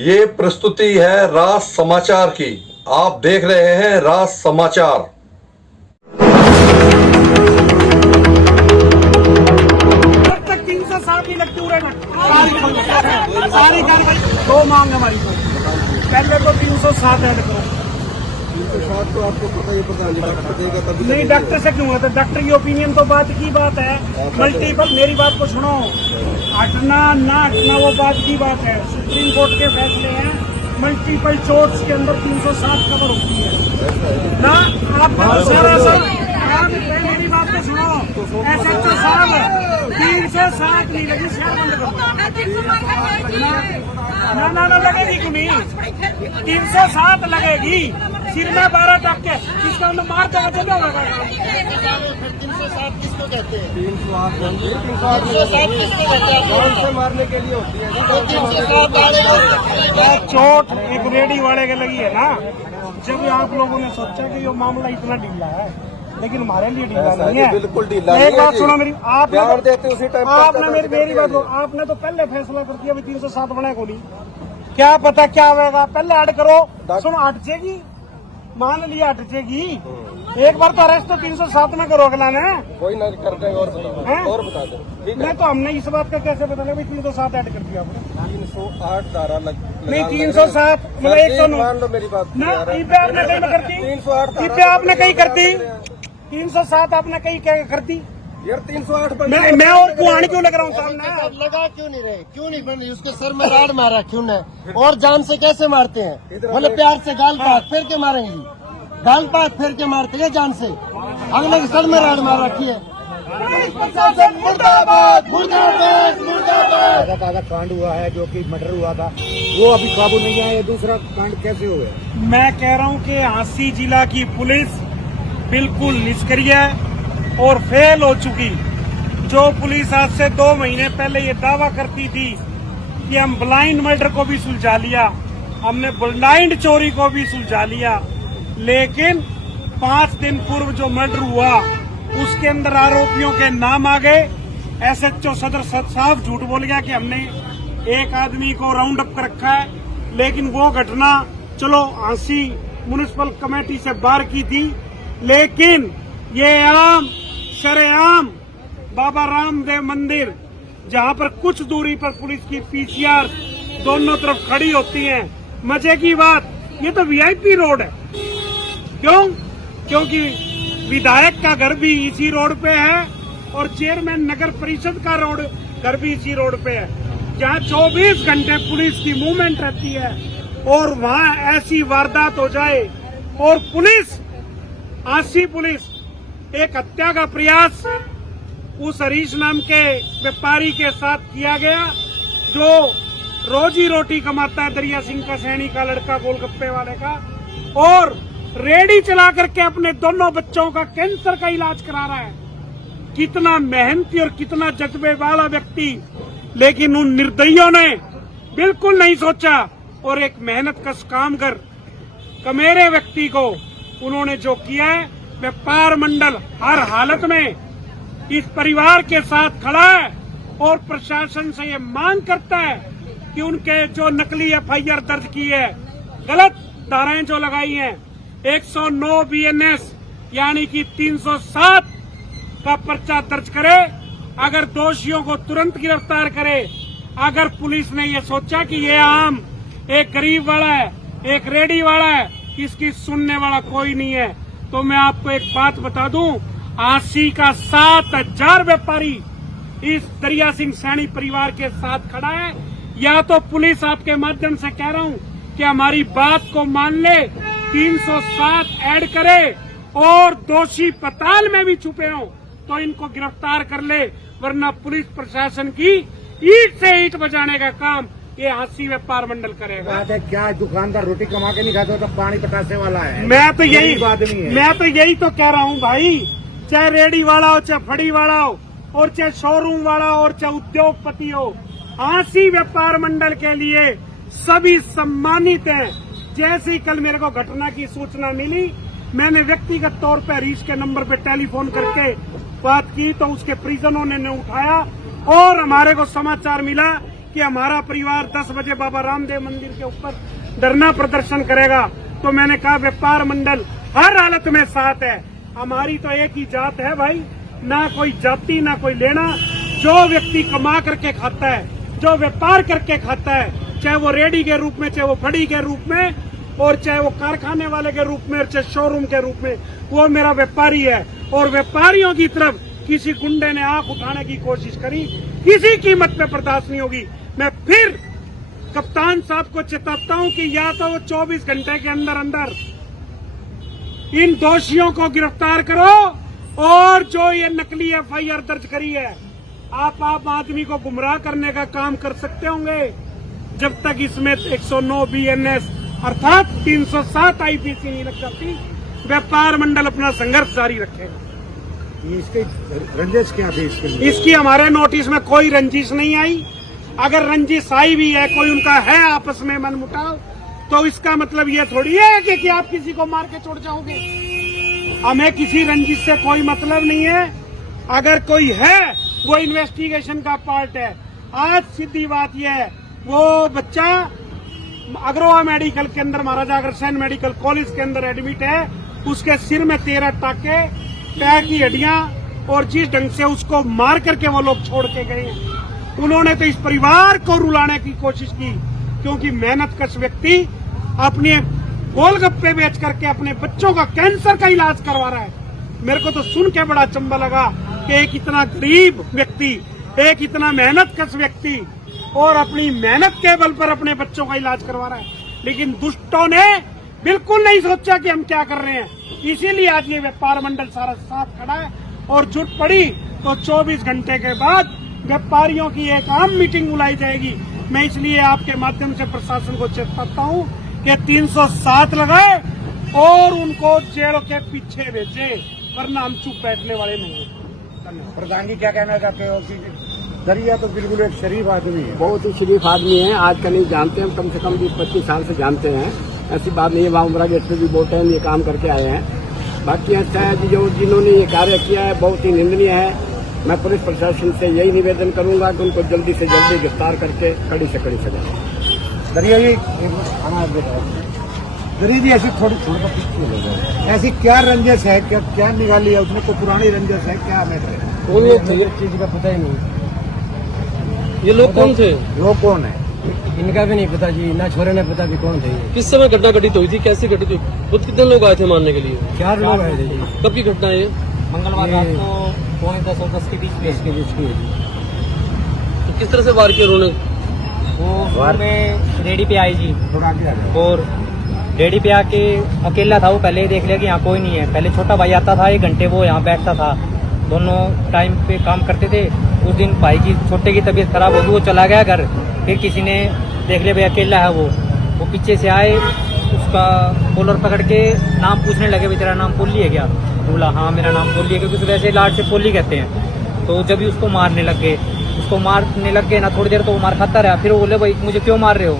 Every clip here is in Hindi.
ये प्रस्तुति है राज समाचार की। आप देख रहे हैं राज समाचार। जब तक 307 नहीं लगती सारी कार्रवाई दो मांग हमारी को पहले तो 307 ऐड करो। 307 तो आपको पता ही डॉक्टर देगा तभी नहीं डॉक्टर से क्यों होता है? डॉक्टर की ओपिनियन तो बात की बात है। मल्टीपल मेरी बात को सुनो, हटना ना हटना वो बात की बात है। सुप्रीम कोर्ट के फैसले हैं, मल्टीपल चोट्स के अंदर 307 कवर होती है ना। आप मेरी बात को सुनो, SHO साहब 307 नहीं लगी, शहर बंद करो ना लगेगी क्यों नहीं? 307 लगेगी, सिर में 12 टक्के, इसका अंदर मार देगा तो क्या होगा? 307 किसको कहते हैं? 307 किसको कहते हैं? कौन से मारने के लिए होती है? 307 चोट एक रेडी वाले के लगी है ना। जब आप लोगों ने सोचा कि ये मामला इतना ढीला है, लेकिन हमारे लिए ढीला नहीं है। बिल्कुल ढीला एक बात सुनो मेरी, बयान देते उसी टाइम आपने मेरी बात को, आपने तो पहले फैसला कर दिया 307 बने को नहीं, क्या पता क्या होगा। पहले ऐड करो, सुनो हट जाएगी, मान लिया हट जाएगी। एक बार तो अरेस्ट तो 307 में करो अगला ने। कोई ना कर देगा और बता दो। ठीक है, नहीं तो हमने इस बात का कैसे पता लगा 307 ऐड कर दिया आपने? 308 धारा नहीं 307 मतलब 109 मान लो मेरी बात ना। इपे आपने कहीं करती, 308 इpe आपने कहीं करती, 307 आपने कहीं क्या करती यार 308 पर मैं और कुआन क्यों लग रहा हूँ सामने? लगा क्यों नहीं रहे? क्यों नहीं बन रही? उसके सर में राड मारा क्यों नहीं? और जान से कैसे मारते हैं? मतलब प्यार से गाल पात फेर के मारेंगे, गाल पात फेर के मारते हैं जान से। अगले के सर में राड मार रखी है। मुर्दाबाद मुर्दाबाद मुर्दाबाद। ताजा कांड हुआ है जो कि मर्डर हुआ था, वो अभी काबू नहीं आया। दूसरा कांड कैसे हुआ? मैं कह रहा हूँ कि झांसी जिला की पुलिस बिल्कुल निष्क्रिय और फेल हो चुकी। जो पुलिस आज से 2 महीने पहले ये दावा करती थी कि हम ब्लाइंड मर्डर को भी सुलझा लिया, हमने ब्लाइंड चोरी को भी सुलझा लिया, लेकिन 5 दिन पूर्व जो मर्डर हुआ उसके अंदर आरोपियों के नाम आ गए। SHO सदर साहब झूठ बोल गया कि हमने एक आदमी को राउंड अप कर रखा है, लेकिन वो घटना चलो झांसी म्युनिसिपल कमेटी से बाहर की थी, लेकिन ये आम शरेआम बाबा रामदेव मंदिर, जहां पर कुछ दूरी पर पुलिस की PCR दोनों तरफ खड़ी होती है। मजे की बात, ये तो VIP रोड है। क्यों? क्योंकि विधायक का घर भी इसी रोड पे है और चेयरमैन नगर परिषद का घर भी इसी रोड पे है, जहां 24 घंटे पुलिस की मूवमेंट रहती है। और वहां ऐसी वारदात हो जाए और पुलिस, झांसी पुलिस, एक हत्या का प्रयास उस हरीश नाम के व्यापारी के साथ किया गया, जो रोजी रोटी कमाता है, दरिया सिंह का सैनी का लड़का, गोलगप्पे वाले का, और रेडी चला करके अपने दोनों बच्चों का कैंसर का इलाज करा रहा है। कितना मेहनती और कितना जज्बे वाला व्यक्ति, लेकिन उन निर्दयियों ने बिल्कुल नहीं सोचा और एक मेहनत कश काम कर कमेरे व्यक्ति को उन्होंने जो किया है। व्यापार मंडल हर हालत में इस परिवार के साथ खड़ा है और प्रशासन से ये मांग करता है कि उनके जो नकली FIR दर्ज की है, गलत धाराएं जो लगाई हैं, 109 BNS यानी कि 307 का पर्चा दर्ज करे, अगर दोषियों को तुरंत गिरफ्तार करे। अगर पुलिस ने ये सोचा कि ये आम एक गरीब वाला है, एक रेडी वाला है, इसकी सुनने वाला कोई नहीं है, तो मैं आपको एक बात बता दूं, झांसी का 7000 व्यापारी इस दरिया सिंह सैनी परिवार के साथ खड़ा है। या तो पुलिस, आपके माध्यम से कह रहा हूं कि हमारी बात को मान ले, 307 ऐड करे और दोषी पताल में भी छुपे हों तो इनको गिरफ्तार कर ले, वरना पुलिस प्रशासन की ईंट से ईंट बजाने का काम ये झांसी व्यापार मंडल करेगा। बात है क्या, दुकानदार रोटी कमा के नहीं खाता तो पानी पटासे वाला है। मैं तो यही है। कह रहा हूँ भाई, चाहे रेडी वाला हो, चाहे फड़ी वाला हो, और चाहे शोरूम वाला हो, और चाहे उद्योगपति हो, झांसी व्यापार मंडल के लिए सभी सम्मानित हैं। जैसे ही कल मेरे को घटना की सूचना मिली, मैंने व्यक्तिगत तौर पर हरीश के नंबर पे टेलीफोन करके बात की, तो उसके परिजनों ने उठाया और हमारे को समाचार मिला कि हमारा परिवार 10 बजे बाबा रामदेव मंदिर के ऊपर धरना प्रदर्शन करेगा, तो मैंने कहा व्यापार मंडल हर हालत में साथ है। हमारी तो एक ही जात है भाई, ना कोई जाति ना कोई लेना। जो व्यक्ति कमा करके खाता है, जो व्यापार करके खाता है, चाहे वो रेडी के रूप में, चाहे वो फड़ी के रूप में, और चाहे वो कारखाने वाले के रूप में, चाहे शोरूम के रूप में, वो मेरा व्यापारी है। और व्यापारियों की तरफ किसी गुंडे ने आंख उठाने की कोशिश करी, किसी कीमत पे बर्दाश्त नहीं होगी। मैं फिर कप्तान साहब को चेताता हूं कि या तो वो 24 घंटे के अंदर अंदर इन दोषियों को गिरफ्तार करो, और जो ये नकली FIR दर्ज करी है, आप आदमी को गुमराह करने का काम कर सकते होंगे। जब तक इसमें 109 BNS अर्थात 307 IPC नहीं लग जाती, व्यापार मंडल अपना संघर्ष जारी रखेगा। इसके रंजिश क्या थी इसके लिए? इसकी हमारे नोटिस में कोई रंजिश नहीं आई। अगर रंजिश आई भी है, कोई उनका है आपस में मनमुटाव, तो इसका मतलब ये थोड़ी है कि आप किसी को मार के छोड़ जाओगे। हमें किसी रंजिश से कोई मतलब नहीं है। अगर कोई है, वो इन्वेस्टिगेशन का पार्ट है। आज सीधी बात यह है, वो बच्चा अग्रवा मेडिकल के अंदर, महाराजा अग्रसेन मेडिकल कॉलेज के अंदर एडमिट है। उसके सिर में 13 टाके, पैर की हड्डियां, और जिस ढंग से उसको मार करके वो लोग छोड़ के गए हैं, उन्होंने तो इस परिवार को रुलाने की कोशिश की। क्योंकि मेहनतकश व्यक्ति अपने गोलगप्पे बेच करके अपने बच्चों का कैंसर का इलाज करवा रहा है। मेरे को तो सुन के बड़ा चंबा लगा कि एक इतना गरीब व्यक्ति, एक इतना मेहनतकश व्यक्ति, और अपनी मेहनत के बल पर अपने बच्चों का इलाज करवा रहा है। लेकिन दुष्टों ने बिल्कुल नहीं सोचा कि हम क्या कर रहे हैं, इसीलिए आज ये व्यापार मंडल सारा साथ खड़ा है। और जुट पड़ी तो 24 घंटे के बाद व्यापारियों की एक आम मीटिंग बुलाई जाएगी। मैं इसलिए आपके माध्यम से प्रशासन को चेताता हूं कि 307 लगाए और उनको जेलों के पीछे भेजे, वरना हम चुप बैठने वाले नहीं हैं। प्रधान जी क्या कहना चाहते हो कि दरिया तो बिल्कुल एक शरीफ आदमी है? बहुत ही शरीफ आदमी है। आज का नहीं जानते हैं, कम से कम 20-25 साल से जानते हैं। ऐसी बात नहीं है, वहाँ उमरा गेट पे भी बहुत टाइम ये काम करके आए हैं। बाकी अच्छा है जो जिन्होंने ये कार्य किया है, बहुत ही निंदनीय है। मैं पुलिस प्रशासन से यही निवेदन करूंगा कि उनको जल्दी से जल्दी गिरफ्तार करके कड़ी से कड़ी सजा। दरिया जी दरिया जी ऐसी थोड़ी ऐसी क्या रंजिश है, क्या निकाली है उसने? कोई पुरानी रंजिश है क्या? मैटर चीज का पता ही नहीं। ये लोग कौन थे? लोग कौन है इनका भी नहीं पता जी, ना छोरे ने पता भी कौन थे। किस समय घटना घटित हुई थी, कैसी घटित हुई? खुद कितने लोग आए थे मारने के लिए? 4 लोग आए थे जी। कब की घटना है ये? मंगलवार रात को 9:45 और 10 के बीच में तो किस तरह से वार किया उन्होंने? वो में रेडी पे आई जी, थोड़ा आगे आ जाओ। और रेडी पे आके अकेला था वो। पहले ही देख लिया कि यहाँ कोई नहीं है। पहले छोटा भाई आता था, 1 घंटे वो यहाँ बैठता था, दोनों टाइम पे काम करते थे। उस दिन भाई की छोटे की तबीयत खराब होगी, वो चला गया घर। फिर किसी ने देख लिया भाई अकेला है वो पीछे से आए, उसका कॉलर पकड़ के नाम पूछने लगे, भाई तेरा नाम पोली है क्या? बोला हाँ मेरा नाम पोली है, क्योंकि उसे वैसे लाड से पोली कहते हैं। तो जब भी उसको मारने लग गए ना, थोड़ी देर तो वो मार खाता रहा। फिर वो बोले भाई मुझे क्यों मार रहे हो?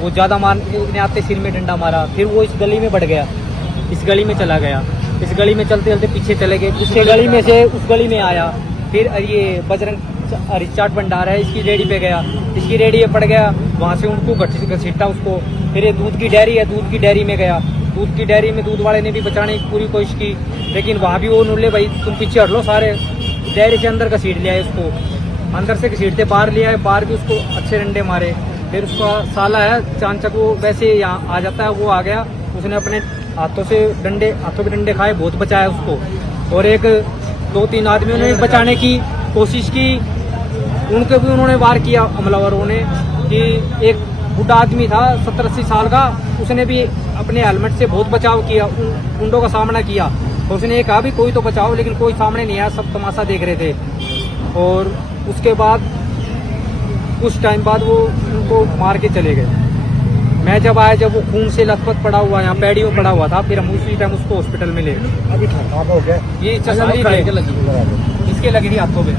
वो ज्यादा मारने आते सिर में डंडा मारा। फिर वो इस गली में बढ़ गया, इस गली में चला गया। इस गली में चलते चलते पीछे चले गए, पीछे गली में से उस गली में आया। फिर ये बजरंग चाट भंडार है, इसकी रेडी पे गया, इसकी रेडी पे पड़ गया। वहां से उनको घसीटा उसको। फिर ये दूध की डेयरी है, दूध की डेयरी में गया। दूध की डेयरी में दूध वाले ने भी बचाने की पूरी कोशिश की, लेकिन वहां भी वो बोले भाई तुम पीछे हट लो सारे। डेयरी से अंदर घसीट लिया है उसको, अंदर से घसीटते बाहर लिया है। बाहर भी उसको अच्छे डंडे मारे। फिर उसका साला है चांचक, वो वैसे यहाँ आ जाता है, वो आ गया। उसने अपने हाथों पे डंडे खाए, बहुत बचाया उसको। और 1-2-3 आदमियों ने बचाने की कोशिश की, उनके भी उन्होंने वार किया हमलावरों ने। कि एक बूढ़ा आदमी था 70-80 साल का, उसने भी अपने हेलमेट से बहुत बचाव किया, गुंडों का सामना किया। तो उसने ये कहा भी कोई तो बचाओ, लेकिन कोई सामने नहीं आया, सब तमाशा देख रहे थे। और उसके बाद कुछ टाइम बाद वो उनको मार के चले गए। मैं जब आया, जब वो खून से लथपथ पड़ा हुआ, यहाँ पैड़ी में पड़ा हुआ था, फिर हम उसी टाइम उसको हॉस्पिटल में ले गए। अभी हो गया ये चश्मा इसके लगी थी हाथों पे,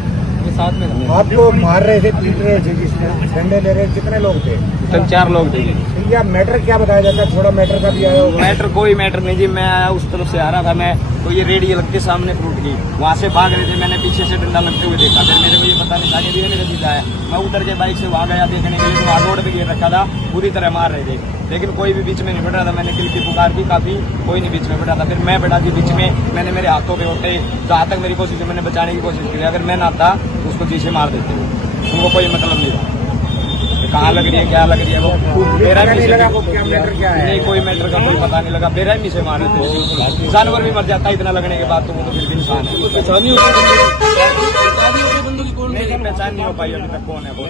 ये साथ में था। आपको मार रहे थे, पीट रहे थे, जिसमें डंडे ले रहे थे, कितने लोग थे? तब 4 लोग थे। या मैटर क्या बताया जाता है? थोड़ा मैटर का भी आया होगा। मैटर कोई मैटर नहीं जी। मैं आया उस तरफ से आ रहा था, मैं तो ये रेडी लगते सामने फ्रूट की, वहाँ से भाग रहे थे। मैंने पीछे से डंडा लगते हुए देखा। फिर मेरे को ये पता पता नहीं था कि ये मेरे सीधा है। मैं उतर के बाइक से वहाँ गया देखने के लिए, तो वहाँ रोड पे गिर रखा था, पूरी तरह मार रहे थे, लेकिन कोई भी बीच में नहीं बैठ रहा था। मैंने किल की पुकार की, काफी कोई नहीं बीच में बैठा था। फिर मैं बैठा जी बीच में, मैंने मेरे हाथों पे उठे, जहाँ तक मेरी कोशिश मैंने बचाने की कोशिश की, अगर मैं ना था तो उसको पीछे मार देते, उनको कोई मतलब नहीं था। कहाँ लग रही है, क्या लग रही है, वो बेरहमी से, नहीं कोई मैटर का कोई पता नहीं लगा, बेरहमी से मारे थे। जानवर भी मर जाता है इतना लगने के बाद, तो वो तो फिर भी इंसान है। पहचान नहीं हो पाई बंदूक की कौन नहीं, पहचान नहीं हो पाई अभी तक कौन है वो।